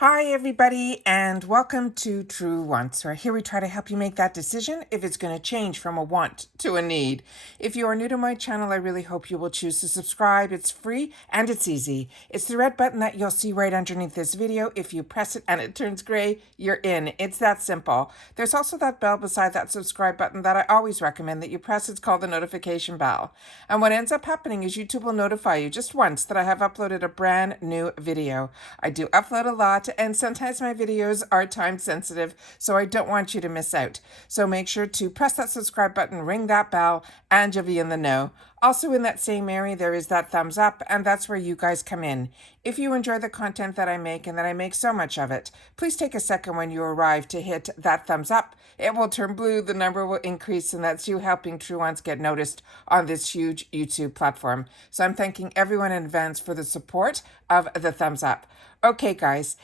Hi, everybody, and welcome to True Wants, where here we try to help you make that decision if it's going to change from a want to a need. If you are new to my channel, I really hope you will choose to subscribe. It's free and it's easy. It's the red button that you'll see right underneath this video. If you press it and it turns gray, you're in. It's that simple. There's also that bell beside that subscribe button that I always recommend that you press. It's called the notification bell. And what ends up happening is YouTube will notify you just once that I have uploaded a brand new video. I do upload a lot, and sometimes my videos are time sensitive, so I don't want you to miss out. So make sure to press that subscribe button, ring that bell, and you'll be in the know. Also in that same area, there is that thumbs up, and that's where you guys come in. If you enjoy the content that I make, and that I make so much of it, please take a second when you arrive to hit that thumbs up. It will turn blue, the number will increase, and that's you helping True Ones get noticed on this huge YouTube platform. So I'm thanking everyone in advance for the support of the thumbs up. Okay, guys.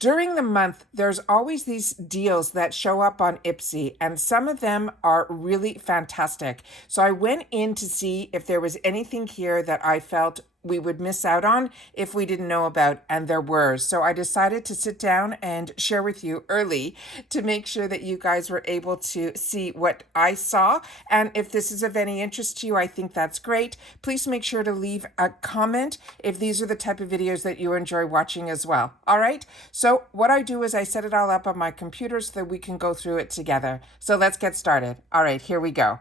During the month, there's always these deals that show up on IPSY, and some of them are really fantastic. So I went in to see if there was anything here that I felt we would miss out on if we didn't know about, and there were. So I decided to sit down and share with you early to make sure that you guys were able to see what I saw. And if this is of any interest to you, I think that's great. Please make sure to leave a comment if these are the type of videos that you enjoy watching as well. All right. So what I do is I set it all up on my computer so that we can go through it together. So let's get started. All right, here we go.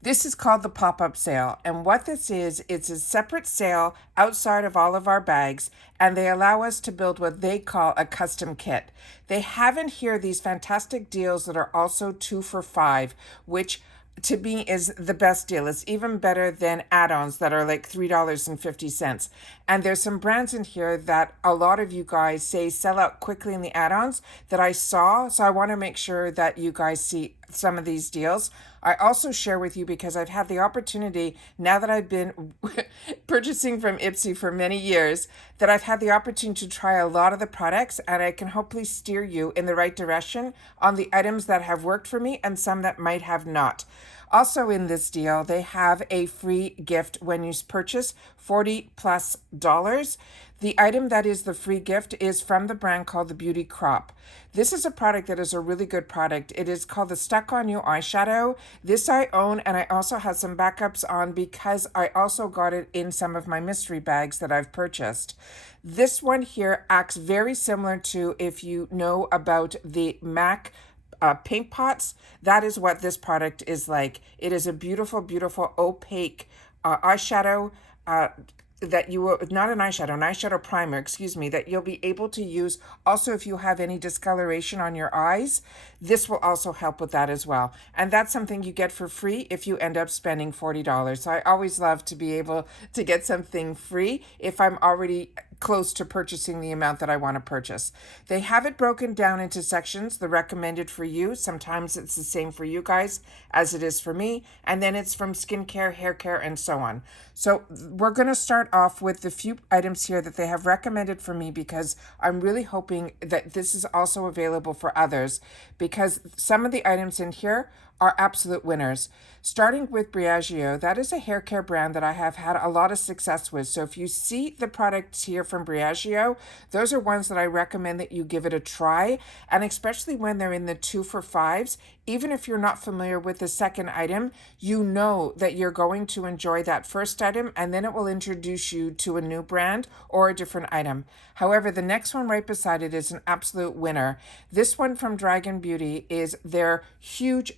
This is called the pop-up sale, and what this is, it's a separate sale outside of all of our bags, and they allow us to build what they call a custom kit. They have in here these fantastic deals that are also 2 for $5, which to me is the best deal. It's even better than add-ons that are like $3.50. And there's some brands in here that a lot of you guys say sell out quickly in the add-ons that I saw. So I want to make sure that you guys see some of these deals. I also share with you because I've had the opportunity, now that I've been purchasing from IPSY for many years, that I've had the opportunity to try a lot of the products, and I can hopefully steer you in the right direction on the items that have worked for me and some that might have not. Also in this deal, they have a free gift when you purchase $40 plus. The item that is the free gift is from the brand called the Beauty Crop. This is a product that is a really good product. It is called the Stuck On You eyeshadow. This I own, and I also have some backups on because I also got it in some of my mystery bags that I've purchased. This one here acts very similar to, if you know about the MAC paint pots, that is what this product is like. It is a beautiful, beautiful opaque eyeshadow that you will, not an eyeshadow primer, excuse me, that you'll be able to use. Also, if you have any discoloration on your eyes, this will also help with that as well. And that's something you get for free if you end up spending $40. So I always love to be able to get something free if I'm already close to purchasing the amount that I want to purchase. They have it broken down into sections, the recommended for you. Sometimes it's the same for you guys as it is for me. And then it's from skincare, hair care, and so on. So we're going to start off with the few items here that they have recommended for me, because I'm really hoping that this is also available for others, because some of the items in here are absolute winners. Starting with Briogeo, that is a hair care brand that I have had a lot of success with. So if you see the products here from Briogeo, those are ones that I recommend that you give it a try. And especially when they're in the 2 for $5s, even if you're not familiar with the second item, you know that you're going to enjoy that first item, and then it will introduce you to a new brand or a different item. However, the next one right beside it is an absolute winner. This one from Dragon Beauty is their huge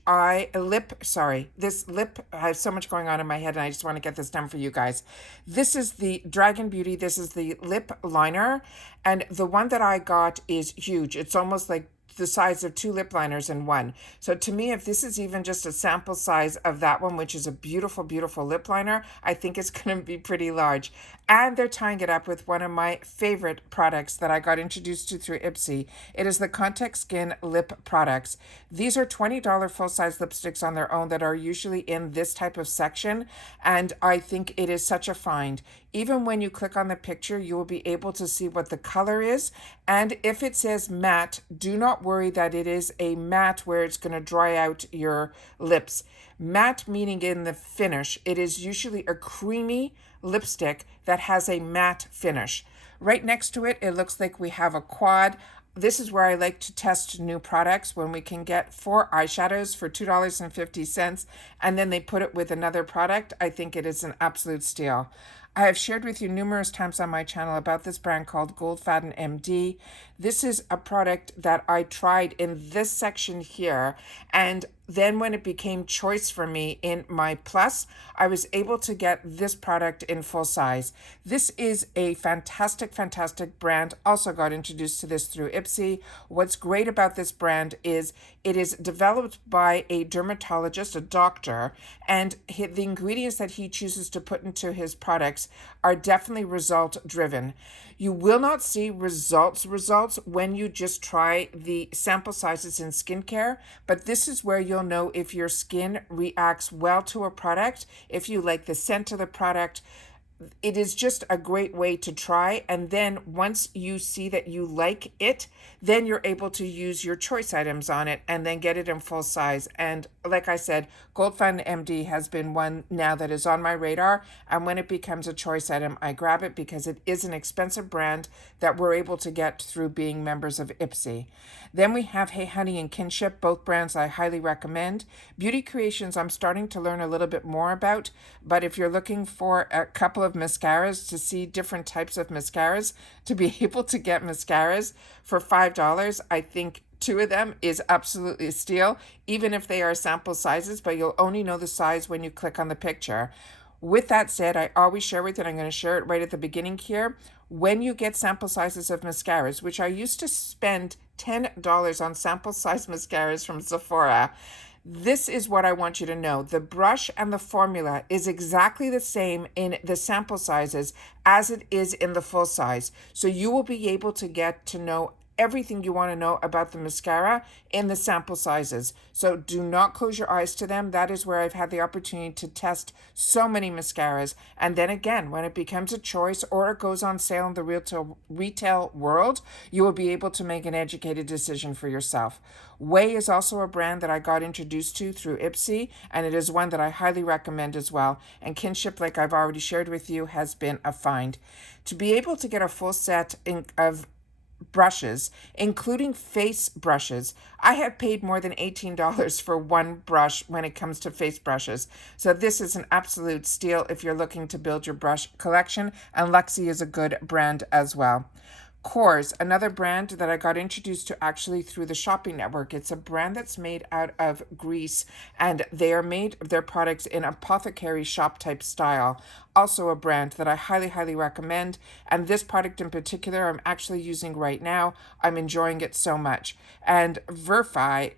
this lip, I have so much going on in my head and I just want to get this done for you guys. This is the Dragon Beauty, this is the lip liner, and the one that I got is huge. It's almost like the size of 2 lip liners in one. So to me, if this is even just a sample size of that one, which is a beautiful, beautiful lip liner, I think it's going to be pretty large. And they're tying it up with one of my favorite products that I got introduced to through IPSY. It is the Contact Skin Lip Products. These are $20 full-size lipsticks on their own that are usually in this type of section, and I think it is such a find. Even when you click on the picture, you will be able to see what the color is, and if it says matte, do not worry that it is a matte where it's going to dry out your lips. Matte meaning in the finish, it is usually a creamy lipstick that has a matte finish. Right next to it, it looks like we have a quad. This is where I like to test new products when we can get 4 eyeshadows for $2.50 and then they put it with another product. I think it is an absolute steal. I have shared with you numerous times on my channel about this brand called Goldfaden MD. This is a product that I tried in this section here, and then when it became choice for me in my plus, I was able to get this product in full size. This is a fantastic, fantastic brand. Also got introduced to this through IPSY. What's great about this brand is it is developed by a dermatologist, a doctor, and the ingredients that he chooses to put into his products are definitely result driven. You will not see results when you just try the sample sizes in skincare, but this is where you'll know if your skin reacts well to a product, if you like the scent of the product. It is just a great way to try, and then once you see that you like it, then you're able to use your choice items on it and then get it in full size. And like I said, Goldfaden MD has been one now that is on my radar, and when it becomes a choice item, I grab it because it is an expensive brand that we're able to get through being members of IPSY. Then we have Hey Honey and Kinship, both brands I highly recommend. Beauty Creations I'm starting to learn a little bit more about, but if you're looking for a couple of mascaras to see different types of mascaras, to be able to get mascaras for $5, I think 2 of them is absolutely a steal, even if they are sample sizes, but you'll only know the size when you click on the picture. With that said, I always share with you, and I'm going to share it right at the beginning here, when you get sample sizes of mascaras, which I used to spend $10 on sample size mascaras from Sephora, this is what I want you to know. The brush and the formula is exactly the same in the sample sizes as it is in the full size. So you will be able to get to know everything you want to know about the mascara in the sample sizes. So do not close your eyes to them. That is where I've had the opportunity to test so many mascaras. And then again, when it becomes a choice or it goes on sale in the retail world, you will be able to make an educated decision for yourself. Way is also a brand that I got introduced to through IPSY, and it is one that I highly recommend as well. And Kinship, like I've already shared with you, has been a find. To be able to get a full set of brushes, including face brushes, I have paid more than $18 for one brush when it comes to face brushes. So this is an absolute steal if you're looking to build your brush collection, and Luxie is a good brand as well. Kors, another brand that I got introduced to actually through the shopping network. It's a brand that's made out of Greece, and they are made their products in apothecary shop type style. Also a brand that I highly, highly recommend. And this product in particular, I'm actually using right now. I'm enjoying it so much. And Verify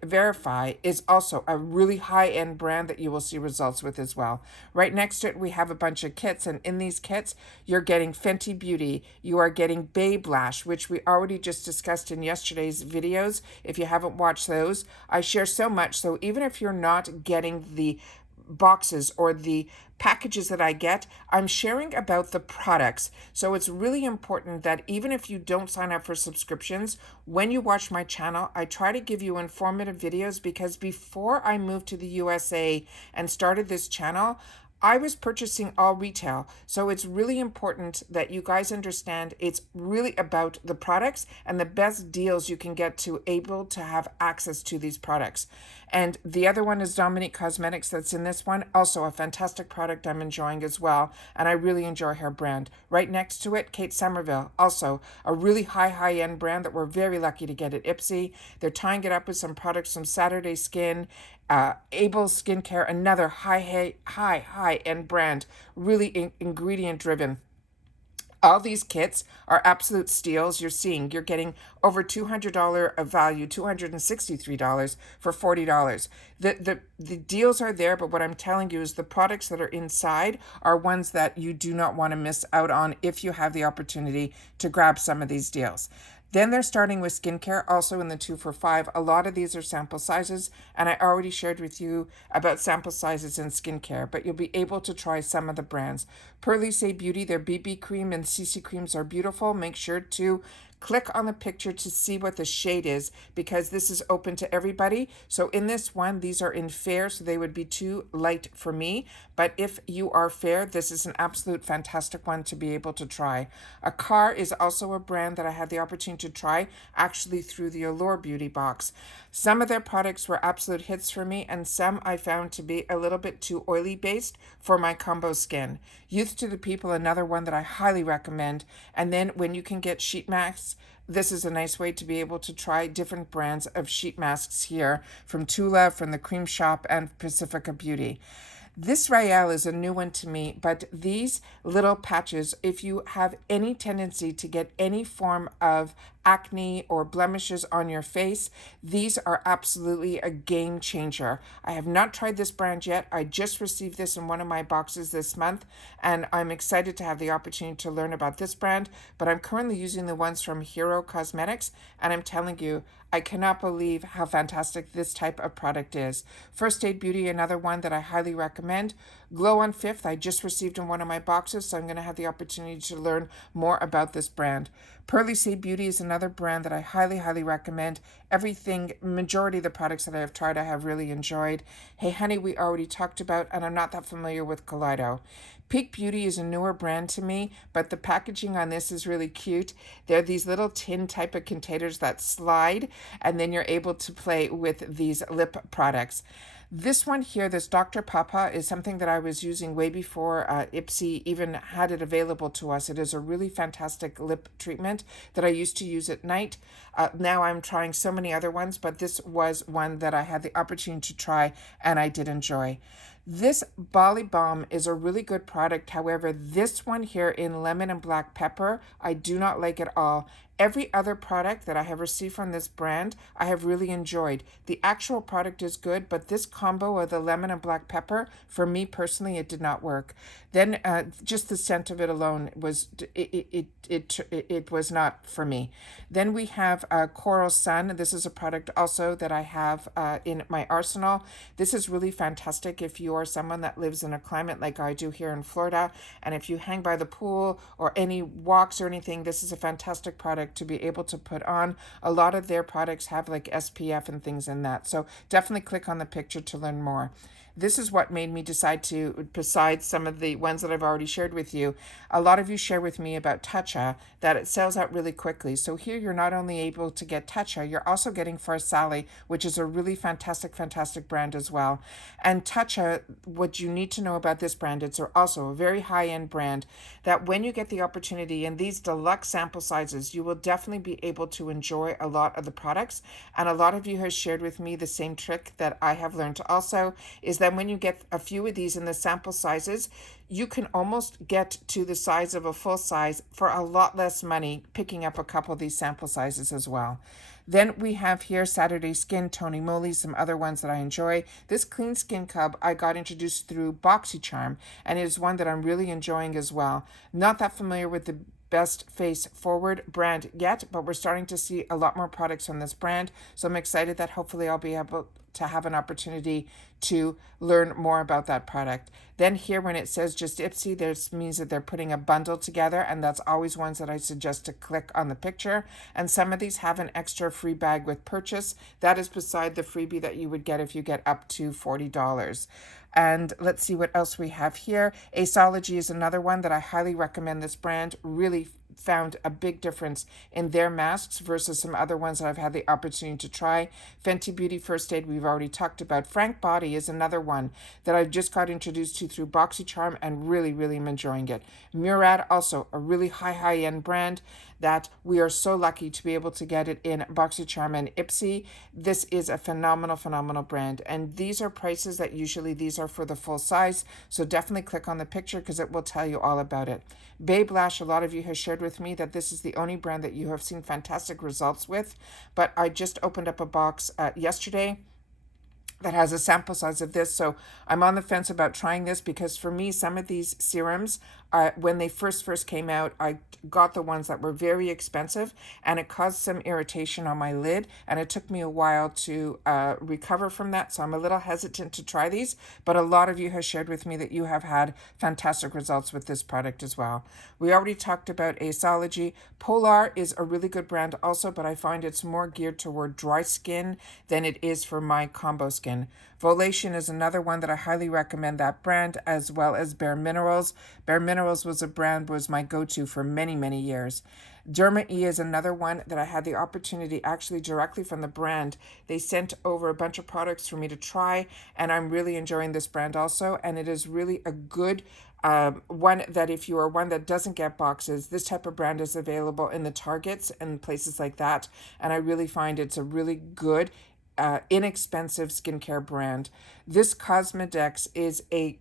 is also a really high-end brand that you will see results with as well. Right next to it, we have a bunch of kits. And in these kits, you're getting Fenty Beauty. You are getting Babe Lash, which we already just discussed in yesterday's videos. If you haven't watched those, I share so much. So even if you're not getting the boxes or the packages that I get, I'm sharing about the products. So it's really important that even if you don't sign up for subscriptions, when you watch my channel, I try to give you informative videos, because before I moved to the USA and started this channel, I was purchasing all retail. So it's really important that you guys understand it's really about the products and the best deals you can get to able to have access to these products. And the other one is Dominique Cosmetics that's in this one. Also a fantastic product I'm enjoying as well. And I really enjoy her brand. Right next to it, Kate Somerville. Also a really high-end brand that we're very lucky to get at IPSY. They're tying it up with some products from Saturday Skin, Able Skincare, another high-end brand, really ingredient driven. All these kits are absolute steals. You're getting over $200 of value, $263 for $40. The deals are there, but what I'm telling you is the products that are inside are ones that you do not want to miss out on if you have the opportunity to grab some of these deals. Then they're starting with skincare, also in the 2 for $5. A lot of these are sample sizes, and I already shared with you about sample sizes in skincare, but you'll be able to try some of the brands. Pearly Say Beauty, their BB cream and CC creams are beautiful. Make sure to Click on the picture to see what the shade is, because this is open to everybody. So in this one, these are in fair, so they would be too light for me. But if you are fair, this is an absolute fantastic one to be able to try. Akar is also a brand that I had the opportunity to try, actually through the Allure Beauty box. Some of their products were absolute hits for me, and some I found to be a little bit too oily based for my combo skin. Youth to the People, another one that I highly recommend. And then when you can get sheet masks, this is a nice way to be able to try different brands of sheet masks here from Tula, from the Cream Shop, and Pacifica Beauty. This Rael is a new one to me, but these little patches, if you have any tendency to get any form of acne or blemishes on your face, these are absolutely a game changer. I have not tried this brand yet. I just received this in one of my boxes this month, and I'm excited to have the opportunity to learn about this brand, but I'm currently using the ones from Hero Cosmetics, and I'm telling you, I cannot believe how fantastic this type of product is. First Aid Beauty, another one that I highly recommend. Glow on Fifth, I just received in one of my boxes, so I'm going to have the opportunity to learn more about this brand. Pearly Sea Beauty is another brand that I highly, highly recommend. Everything, majority of the products that I have tried, I have really enjoyed. Hey Honey, we already talked about, and I'm not that familiar with Kaleido. Peak Beauty is a newer brand to me, but the packaging on this is really cute. They're these little tin type of containers that slide, and then you're able to play with these lip products. This one here, this Dr. Papa, is something that I was using way before IPSY even had it available to us. It is a really fantastic lip treatment that I used to use at night. Now I'm trying so many other ones, but this was one that I had the opportunity to try and I did enjoy. This Bali Balm is a really good product. However, this one here in lemon and black pepper, I do not like at all. Every other product that I have received from this brand, I have really enjoyed. The actual product is good, but this combo of the lemon and black pepper, for me personally, it did not work. Then just the scent of it alone was, it was not for me. Then we have Coral Sun. This is a product also that I have in my arsenal. This is really fantastic if you are someone that lives in a climate like I do here in Florida, and if you hang by the pool or any walks or anything, this is a fantastic product to be able to put on. A lot of their products have like SPF and things in that. So definitely click on the picture to learn more. This is what made me decide to, besides some of the ones that I've already shared with you, a lot of you share with me about Tatcha, that it sells out really quickly. So here you're not only able to get Tatcha, you're also getting Farsali, which is a really fantastic, fantastic brand as well. And Tatcha, what you need to know about this brand, it's also a very high-end brand that when you get the opportunity in these deluxe sample sizes, you will definitely be able to enjoy a lot of the products. And a lot of you have shared with me the same trick that I have learned also, is that when you get a few of these in the sample sizes, you can almost get to the size of a full size for a lot less money, picking up a couple of these sample sizes as well. Then we have here Saturday Skin, Tony Moly, some other ones that I enjoy. This Clean Skin Cub I got introduced through BoxyCharm, and it is one that I'm really enjoying as well. Not that familiar with the Best Face Forward brand yet, but we're starting to see a lot more products from this brand, so I'm excited that hopefully I'll be able to have an opportunity to learn more about that product. Then here when it says just IPSY, this means that they're putting a bundle together, and that's always ones that I suggest to click on the picture. And some of these have an extra free bag with purchase. That is beside the freebie that you would get if you get up to $40. And let's see what else we have here. Aceology is another one that I highly recommend. This brand really found a big difference in their masks versus some other ones that I've had the opportunity to try. Fenty Beauty First Aid, we've already talked about. Frank Body is another one that I've just got introduced to through BoxyCharm and really, really am enjoying it. Murad, also a really high-end brand that we are so lucky to be able to get it in BoxyCharm and IPSY. This is a phenomenal, phenomenal brand. And these are prices that usually these are for the full size. So definitely click on the picture because it will tell you all about it. Babe Lash, a lot of you have shared with me that this is the only brand that you have seen fantastic results with. But I just opened up a box yesterday that has a sample size of this. So I'm on the fence about trying this because for me, some of these serums, when they first came out, I got the ones that were very expensive and it caused some irritation on my lid. And it took me a while to recover from that. So I'm a little hesitant to try these, but a lot of you have shared with me that you have had fantastic results with this product as well. We already talked about Aceology. Polar is a really good brand also, but I find it's more geared toward dry skin than it is for my combo skin. Volation is another one that I highly recommend, that brand, as well as Bare Minerals. Bare Minerals was my go-to for many years. Derma E is another one that I had the opportunity actually directly from the brand. They sent over a bunch of products for me to try, and I'm really enjoying this brand also. And it is really a good one that if you are one that doesn't get boxes, this type of brand is available in the Targets and places like that. And I really find it's a really good, inexpensive skincare brand. This Cosmetics is a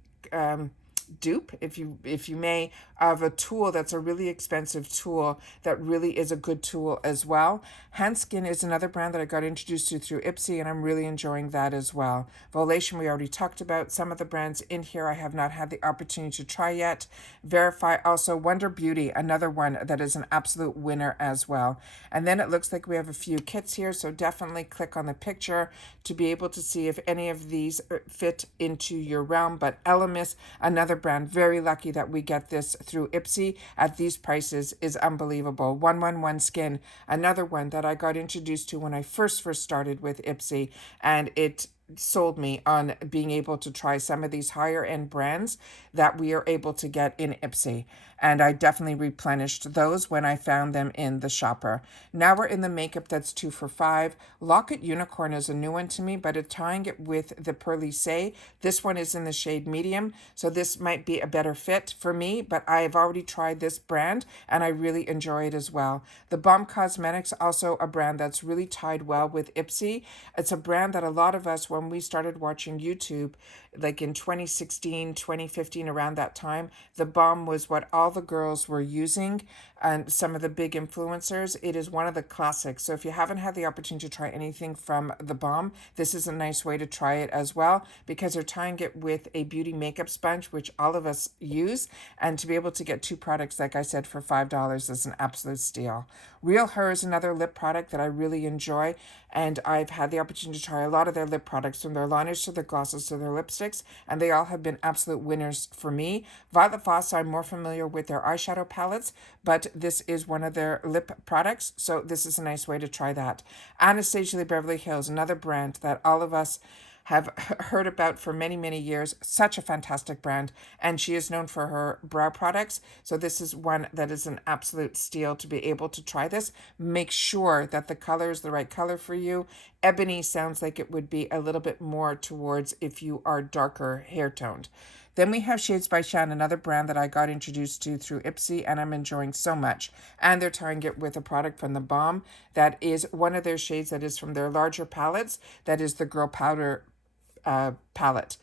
dupe, if you may, of a tool that's a really expensive tool that really is a good tool as well. Handskin is another brand that I got introduced to through IPSY, and I'm really enjoying that as well. Volation we already talked about. Some of the brands in here I have not had the opportunity to try yet. Verify also. Wonder Beauty, another one that is an absolute winner as well. And then it looks like we have a few kits here, so definitely click on the picture to be able to see if any of these fit into your realm. But Elemis, another brand, very lucky that we get this through IPSY at these prices, is unbelievable. 111 Skin, another one that I got introduced to when I first started with IPSY, and it sold me on being able to try some of these higher end brands that we are able to get in IPSY. And I definitely replenished those when I found them in the shopper. Now we're in the makeup that's 2 for $5. Locket Unicorn is a new one to me, but it's tying it with the Pearly Say. This one is in the shade medium, so this might be a better fit for me, but I have already tried this brand and I really enjoy it as well. The Bomb Cosmetics, also a brand that's really tied well with IPSY. It's a brand that a lot of us, when we started watching YouTube, like in 2016, 2015, around that time, the Bomb was what all the girls were using and some of the big influencers. It is one of the classics. So if you haven't had the opportunity to try anything from the Bomb, this is a nice way to try it as well, because they're tying it with a beauty makeup sponge, which all of us use. And to be able to get two products, like I said, for $5 is an absolute steal. Real Her is another lip product that I really enjoy, and I've had the opportunity to try a lot of their lip products, from their liners to their glosses to their lipsticks, and they all have been absolute winners for me. Violet Voss, I'm more familiar with their eyeshadow palettes, but this is one of their lip products, so this is a nice way to try that. Anastasia the Beverly Hills, another brand that all of us have heard about for many years. Such a fantastic brand, and she is known for her brow products, so this is one that is an absolute steal to be able to try this. Make sure that the color is the right color for you. Ebony sounds like it would be a little bit more towards if you are darker hair toned. Then we have Shades by Shannon, another brand that I got introduced to through IPSY, and I'm enjoying so much. And they're tying it with a product from the Bomb that is one of their shades that is from their larger palettes, that is the Girl Powder palette.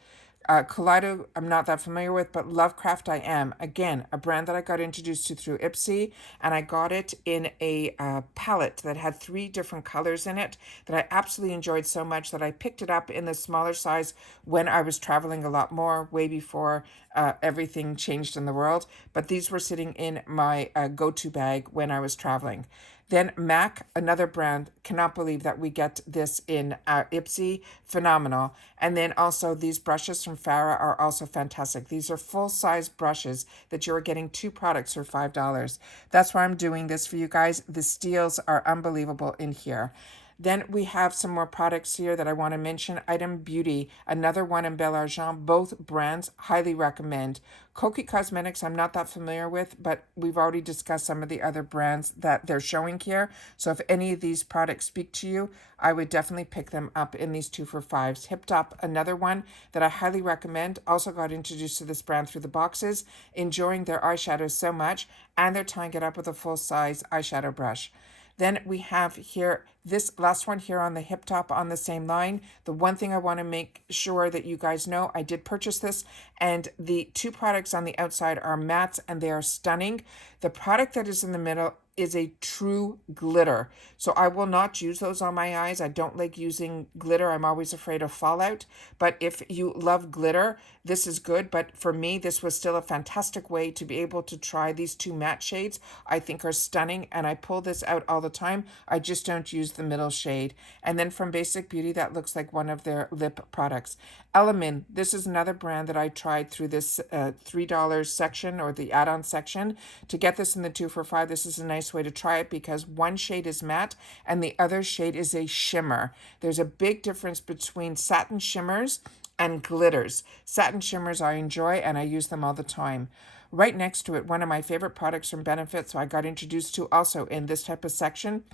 Kaleido, I'm not that familiar with, but Lovecraft I am. Again, a brand that I got introduced to through IPSY, and I got it in a palette that had 3 different colors in it that I absolutely enjoyed so much that I picked it up in the smaller size when I was traveling a lot more, way before everything changed in the world. But these were sitting in my go-to bag when I was traveling. Then MAC, another brand, cannot believe that we get this in IPSY, phenomenal. And then also these brushes from Farah are also fantastic. These are full-size brushes that you're getting 2 products for $5. That's why I'm doing this for you guys. The steals are unbelievable in here. Then we have some more products here that I want to mention. Item Beauty, another one in Bel Argent, both brands, highly recommend. Koki Cosmetics, I'm not that familiar with, but we've already discussed some of the other brands that they're showing here. So if any of these products speak to you, I would definitely pick them up in these 2 for $5s. Hip Top, another one that I highly recommend. Also got introduced to this brand through the boxes, enjoying their eyeshadows so much, and they're tying it up with a full-size eyeshadow brush. Then we have here, this last one here on the Hip Top on the same line. The one thing I want to make sure that you guys know, I did purchase this, and the 2 products on the outside are mattes, and they are stunning. The product that is in the middle is a true glitter. So I will not use those on my eyes. I don't like using glitter. I'm always afraid of fallout. But if you love glitter, this is good. But for me, this was still a fantastic way to be able to try these two matte shades. I think are stunning, and I pull this out all the time. I just don't use the middle shade. And then from Basic Beauty, that looks like one of their lip products. Element, this is another brand that I tried through this $3 section or the add-on section. To get this in the 2 for $5, this is a nice way to try it because one shade is matte and the other shade is a shimmer. There's a big difference between satin shimmers and glitters. Satin shimmers I enjoy and I use them all the time. Right next to it, one of my favorite products from Benefit, so I got introduced to also in this type of section.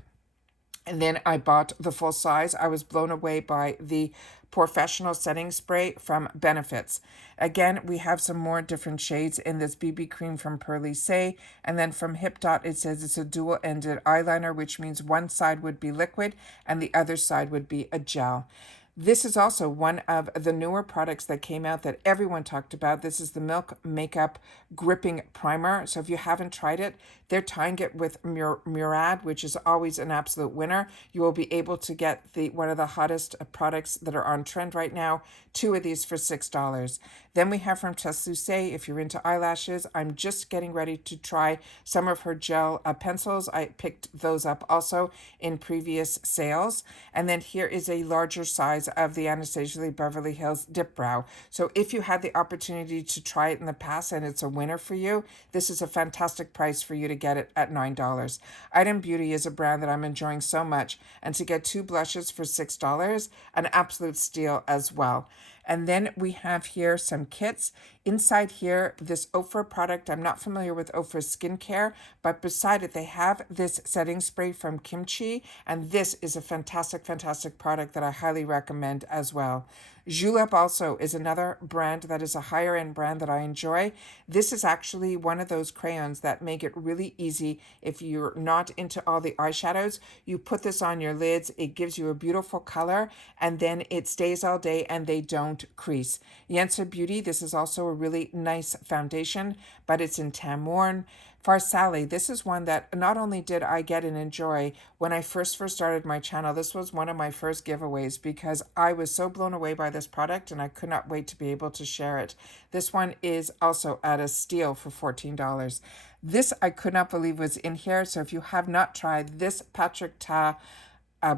And then I bought the full size. I was blown away by the professional setting spray from Benefits. Again, we have some more different shades in this BB cream from Pearly Say. And then from Hip Dot, it says it's a dual-ended eyeliner, which means one side would be liquid and the other side would be a gel. This is also one of the newer products that came out that everyone talked about. This is the Milk Makeup Gripping Primer. So if you haven't tried it, they're tying it with Murad, which is always an absolute winner. You will be able to get one of the hottest products that are on trend right now. 2 of these for $6. Then we have from Tess Lucé, if you're into eyelashes, I'm just getting ready to try some of her gel pencils. I picked those up also in previous sales. And then here is a larger size of the Anastasia Beverly Hills Dipbrow. So if you had the opportunity to try it in the past and it's a winner for you, this is a fantastic price for you to get it at $9. Item Beauty is a brand that I'm enjoying so much, and to get 2 blushes for $6, an absolute steal as well. And then we have here some kits. Inside here, this Ofra product, I'm not familiar with Ofra skincare, but beside it, they have this setting spray from Kimchi, and this is a fantastic, fantastic product that I highly recommend as well. Julep also is another brand that is a higher end brand that I enjoy. This is actually one of those crayons that make it really easy if you're not into all the eyeshadows. You put this on your lids, it gives you a beautiful color, and then it stays all day and they don't crease. Yensa Beauty, this is also a really nice foundation, but it's in Tamoorn. Farsali, this is one that not only did I get and enjoy when I first started my channel, this was one of my first giveaways because I was so blown away by this product and I could not wait to be able to share it. This one is also at a steal for $14. This I could not believe was in here, so if you have not tried this Patrick Ta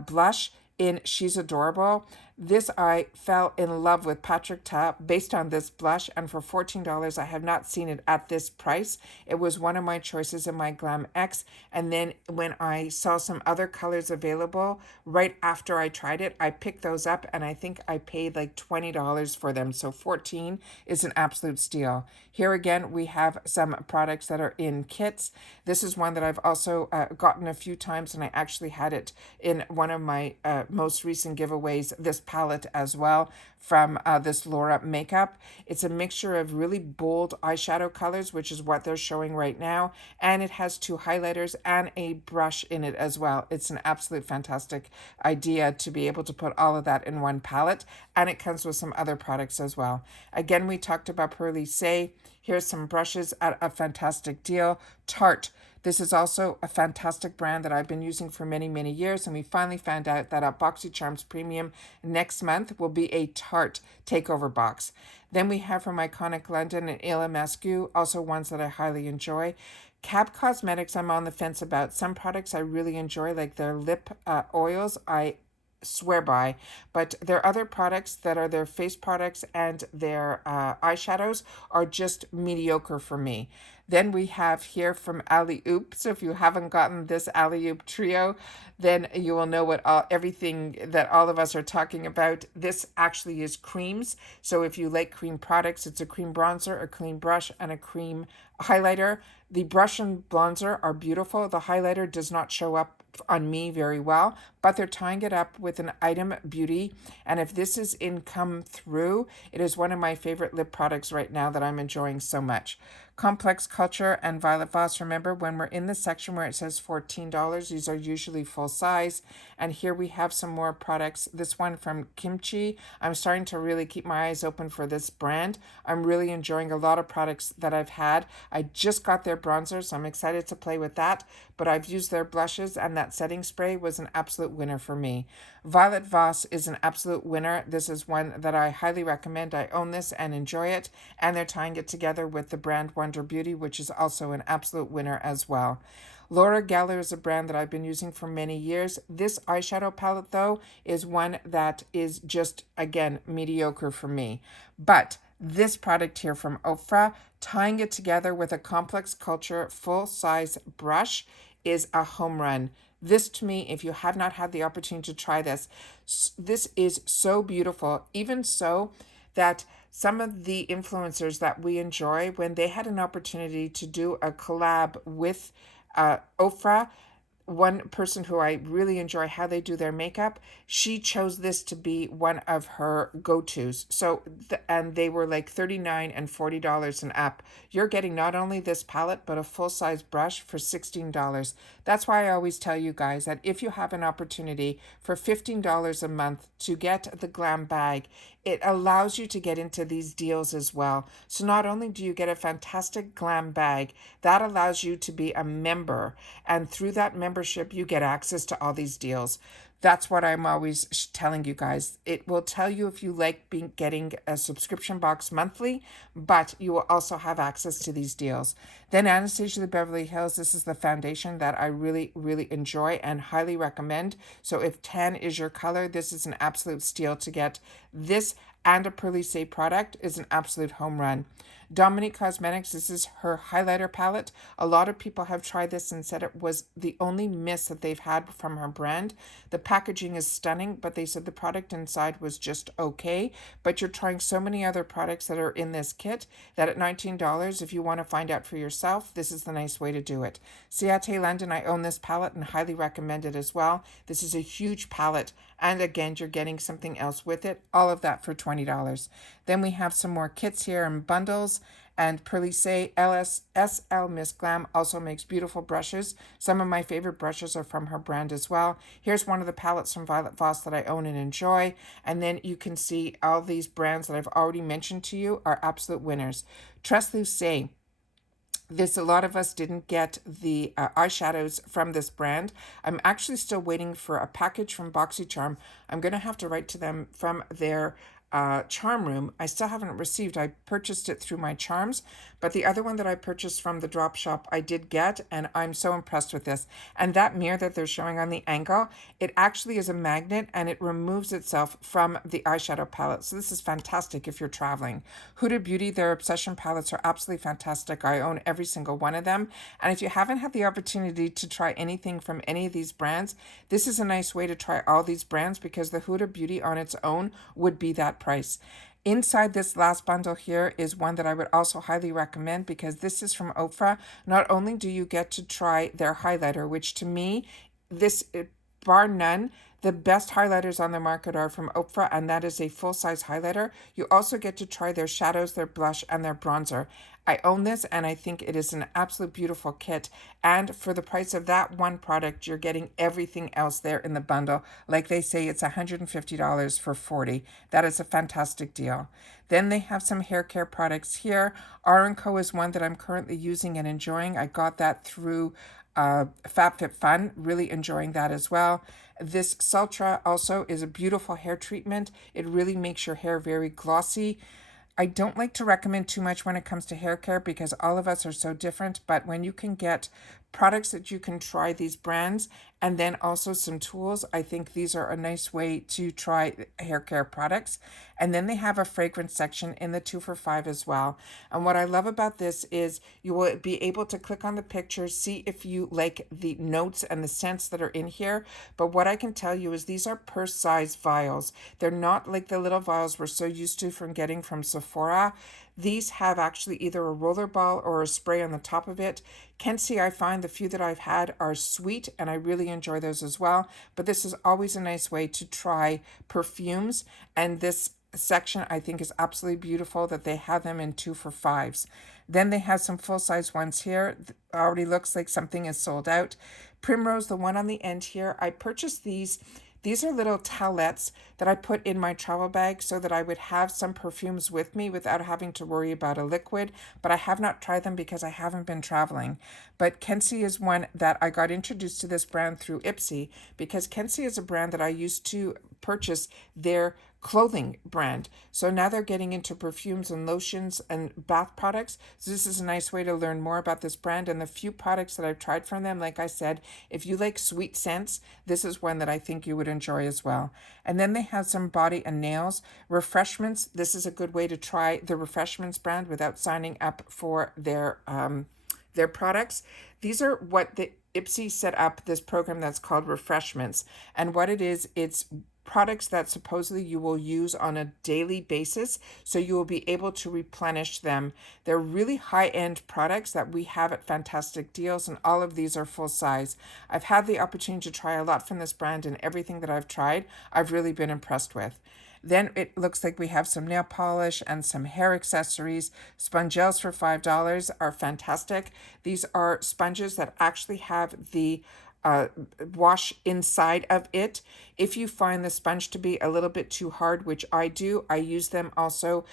blush in She's Adorable, this I fell in love with Patrick Ta based on this blush, and for $14 I have not seen it at this price. It was one of my choices in my Glam X, and then when I saw some other colors available right after I tried it, I picked those up and I think I paid like $20 for them, so $14 is an absolute steal. Here again we have some products that are in kits. This is one that I've also gotten a few times, and I actually had it in one of my most recent giveaways, this palette as well from this Laura makeup. It's a mixture of really bold eyeshadow colors, which is what they're showing right now, and it has 2 highlighters and a brush in it as well. It's an absolute fantastic idea to be able to put all of that in one palette, and it comes with some other products as well. Again, we talked about Pearly Say. Here's some brushes at a fantastic deal. Tarte. This is also a fantastic brand that I've been using for many, many years, and we finally found out that our BoxyCharms Premium next month will be a Tarte takeover box. Then we have from Iconic London and Ila Mascu, also ones that I highly enjoy. Cab Cosmetics, I'm on the fence about. Some products I really enjoy, like their lip oils, I swear by, but their other products that are their face products and their eyeshadows are just mediocre for me. Then we have here from Alley Oop. So if you haven't gotten this Alley Oop trio, then you will know what everything that all of us are talking about. This actually is creams. So if you like cream products, it's a cream bronzer, a cream brush, and a cream highlighter. The brush and bronzer are beautiful. The highlighter does not show up on me very well, but they're tying it up with an Item Beauty, and if this is in Come Through, it is one of my favorite lip products right now that I'm enjoying so much. Complex Culture and Violet Voss. Remember, when we're in the section where it says $14, these are usually full size. And here we have some more products. This one from Kimchi. I'm starting to really keep my eyes open for this brand. I'm really enjoying a lot of products that I've had. I just got their bronzer, so I'm excited to play with that. But I've used their blushes, and that setting spray was an absolute winner for me. Violet Voss is an absolute winner. This is one that I highly recommend. I own this and enjoy it. And they're tying it together with the brand Wonder Beauty, which is also an absolute winner as well. Laura Geller is a brand that I've been using for many years. This eyeshadow palette, though, is one that is just, again, mediocre for me. But this product here from Ofra, tying it together with a Complex Culture full-size brush, is a home run. This, to me, if you have not had the opportunity to try this, this is so beautiful. Even so, that some of the influencers that we enjoy, when they had an opportunity to do a collab with Ofra, one person who I really enjoy how they do their makeup, she chose this to be one of her go-tos. So, and they were like $39 and $40 an up. You're getting not only this palette, but a full-size brush for $16. That's why I always tell you guys that if you have an opportunity for $15 a month to get the Glam bag, it allows you to get into these deals as well. So not only do you get a fantastic Glam bag, that allows you to be a member. And through that membership, you get access to all these deals. That's what I'm always telling you guys. It will tell you if you like getting a subscription box monthly, but you will also have access to these deals. Then Anastasia the Beverly Hills. This is the foundation that I really, really enjoy and highly recommend. So if tan is your color, this is an absolute steal to get. This and a Pearly Say product is an absolute home run. Dominique Cosmetics, this is her highlighter palette. A lot of people have tried this and said it was the only miss that they've had from her brand. The packaging is stunning, but they said the product inside was just okay. But you're trying so many other products that are in this kit that at $19, if you want to find out for yourself, this is the nice way to do it. Ciate London, I own this palette and highly recommend it as well. This is a huge palette, and again, you're getting something else with it. All of that for $20. Then we have some more kits here and bundles. And Pearly Say SL Miss Glam also makes beautiful brushes. Some of my favorite brushes are from her brand as well. Here's one of the palettes from Violet Voss that I own and enjoy. And then you can see all these brands that I've already mentioned to you are absolute winners. Tresluce. A lot of us didn't get the eyeshadows from this brand. I'm actually still waiting for a package from BoxyCharm. I'm going to have to write to them from their charm room. I still haven't received. I purchased it through my charms, but the other one that I purchased from the drop shop I did get, and I'm so impressed with this. And that mirror that they're showing on the angle, it actually is a magnet and it removes itself from the eyeshadow palette. So this is fantastic if you're traveling. Huda Beauty, their Obsession palettes are absolutely fantastic. I own every single one of them. And if you haven't had the opportunity to try anything from any of these brands, this is a nice way to try all these brands because the Huda Beauty on its own would be that price. Inside this last bundle here is one that I would also highly recommend because this is from Ofra. Not only do you get to try their highlighter, which to me, this, bar none, the best highlighters on the market are from Ofra, and that is a full-size highlighter. You also get to try their shadows, their blush, and their bronzer. I own this, and I think it is an absolute beautiful kit. And for the price of that one product, you're getting everything else there in the bundle. Like they say, it's $150 for $40. That is a fantastic deal. Then they have some hair care products here. R&Co is one that I'm currently using and enjoying. I got that through FabFitFun, really enjoying that as well. This Sultra also is a beautiful hair treatment. It really makes your hair very glossy. I don't like to recommend too much when it comes to hair care because all of us are so different, but when you can get products that you can try these brands and then also some tools, I think these are a nice way to try hair care products. And then they have a fragrance section in the 2 for $5 as well. And what I love about this is you will be able to click on the pictures, see if you like the notes and the scents that are in here. But what I can tell you is these are purse size vials. They're not like the little vials we're so used to from getting from Sephora. These have actually either a roller ball or a spray on the top of it. Kenzie, I find the few that I've had are sweet and I really enjoy those as well. But this is always a nice way to try perfumes. And this section I think is absolutely beautiful that they have them in 2 for $5s. Then they have some full-size ones here. Already looks like something is sold out. Primrose, the one on the end here, I purchased these. These are little towelettes that I put in my travel bag so that I would have some perfumes with me without having to worry about a liquid, but I have not tried them because I haven't been traveling. But Kensie is one that I got introduced to this brand through IPSY, because Kensie is a brand that I used to purchase their clothing brand. So now they're getting into perfumes and lotions and bath products. So this is a nice way to learn more about this brand. And the few products that I've tried from them, like I said, if you like sweet scents, this is one that I think you would enjoy as well. And then they have some body and nails. Refreshments, this is a good way to try the Refreshments brand without signing up for their products. These are what the IPSY set up this program that's called Refreshments. And what it is, it's products that supposedly you will use on a daily basis, so you will be able to replenish them. They're really high-end products that we have at fantastic deals, and all of these are full size. I've had the opportunity to try a lot from this brand, and everything that I've tried, I've really been impressed with. Then it looks like we have some nail polish and some hair accessories. Spongelles for $5 are fantastic. These are sponges that actually have the wash inside of it. If you find the sponge to be a little bit too hard, which I do, I use them also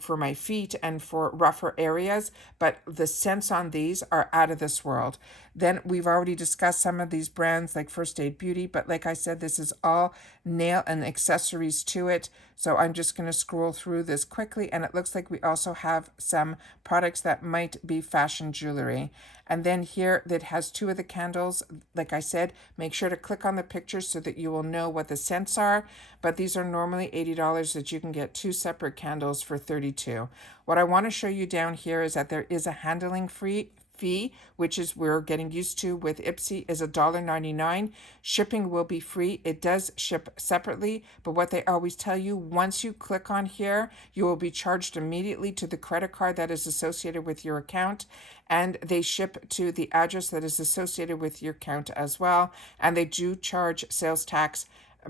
for my feet and for rougher areas, but the scents on these are out of this world. Then we've already discussed some of these brands like First Aid Beauty, but like I said, this is all nail and accessories to it. So I'm just going to scroll through this quickly, and it looks like we also have some products that might be fashion jewelry. And then here that has 2 of the candles. Like I said, make sure to click on the pictures so that you will know what the scents are. But these are normally $80 that you can get 2 separate candles for $32. What I want to show you down here is that there is a handling fee, which is we're getting used to with IPSY, is $1.99. Shipping will be free. It does ship separately, but what they always tell you, once you click on here, you will be charged immediately to the credit card that is associated with your account, and they ship to the address that is associated with your account as well, and they do charge sales tax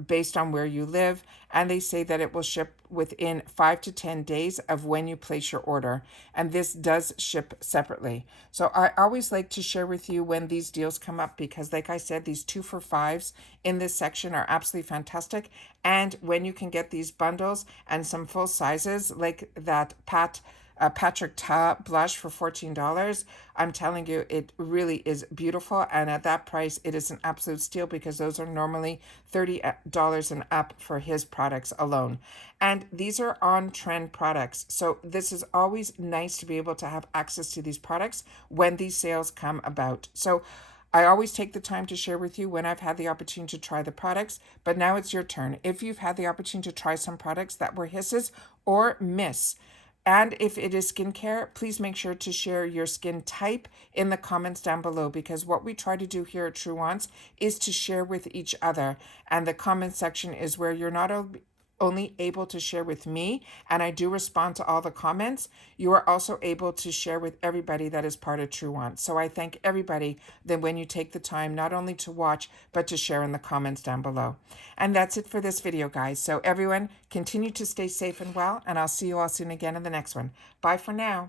based on where you live, and they say that it will ship within 5 to 10 days of when you place your order, and this does ship separately. So I always like to share with you when these deals come up, because like I said, these 2 for $5s in this section are absolutely fantastic. And when you can get these bundles and some full sizes like that Patrick Ta blush for $14, I'm telling you, it really is beautiful, and at that price it is an absolute steal, because those are normally $30 and up for his products alone. And these are on trend products, so this is always nice to be able to have access to these products when these sales come about. So I always take the time to share with you when I've had the opportunity to try the products, but now it's your turn. If you've had the opportunity to try some products that were hisses or miss, and if it is skincare, please make sure to share your skin type in the comments down below, because what we try to do here at Truance is to share with each other. And the comment section is where you're not only able to share with me, and I do respond to all the comments, you are also able to share with everybody that is part of Truance. So I thank everybody that when you take the time not only to watch, but to share in the comments down below. And that's it for this video, guys. So everyone, continue to stay safe and well, and I'll see you all soon again in the next one. Bye for now.